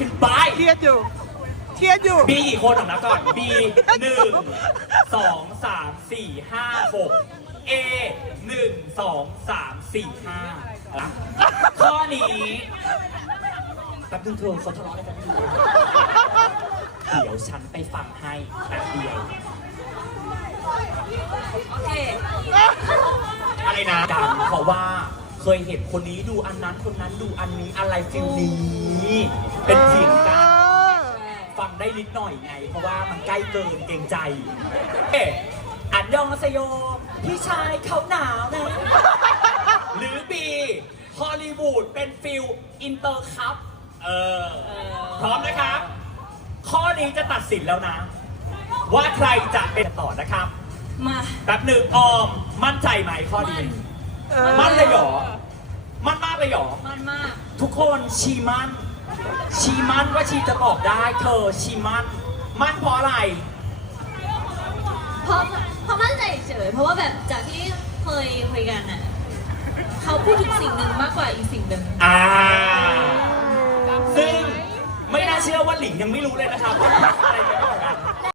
ขึ้นไปเครียดอยู่เครียดอยู่ B กี่คนอะนะก่อน B หนึ่งสองสามสี่ห้าหก A หนึ่งสองสามสี่ห้าอะข้อนี้แป๊บนึงเธอเขาทะเลาะอะไรกันอยู่เดี๋ยวฉันไปฟังให้แป๊บเดียวโอเคอะไรนะกันเพราะว่าเคยเห็นคนนี้ดูอันนั้นคนนั้นดูอันนี้อะไรฟิลนี้ เป็นเถียงกัน ฟังได้นิดหน่อยไง เพราะว่ามันใกล้เกินเกรงใจ เอ๊ะอันยองอาเซโยพี่ชายเขาหนาวนะ หรือบีฮอลลีวูดเป็นฟิลอินเตอร์คัพเออ พร้อมนะครับ ข้อนี้จะตัดสินแล้วนะ ว่าใครจะเป็นต่อนะครับมาแป๊บหนึ่งออมมั่นใจไหมข้อมันี้นมั่นเลยเหรอ มั่นมากเลยเหรอ มันมาก ทุกคนชีมั่น ชีมั่นว่าชีจะตอบได้เธอชีมั่นมั่นเพราะอะไร เพราะเพราะมั่นใจเฉยเพราะว่าแบบจากที่เคยคุยกันอะเขาพูดถึงสิ่งหนึ่งมากกว่าอีกสิ่งหนึ่งอ่า ซึ่งไม่น่าเชื่อว่าหลิงยังไม่รู้เลยนะครับว่าอะไรกัน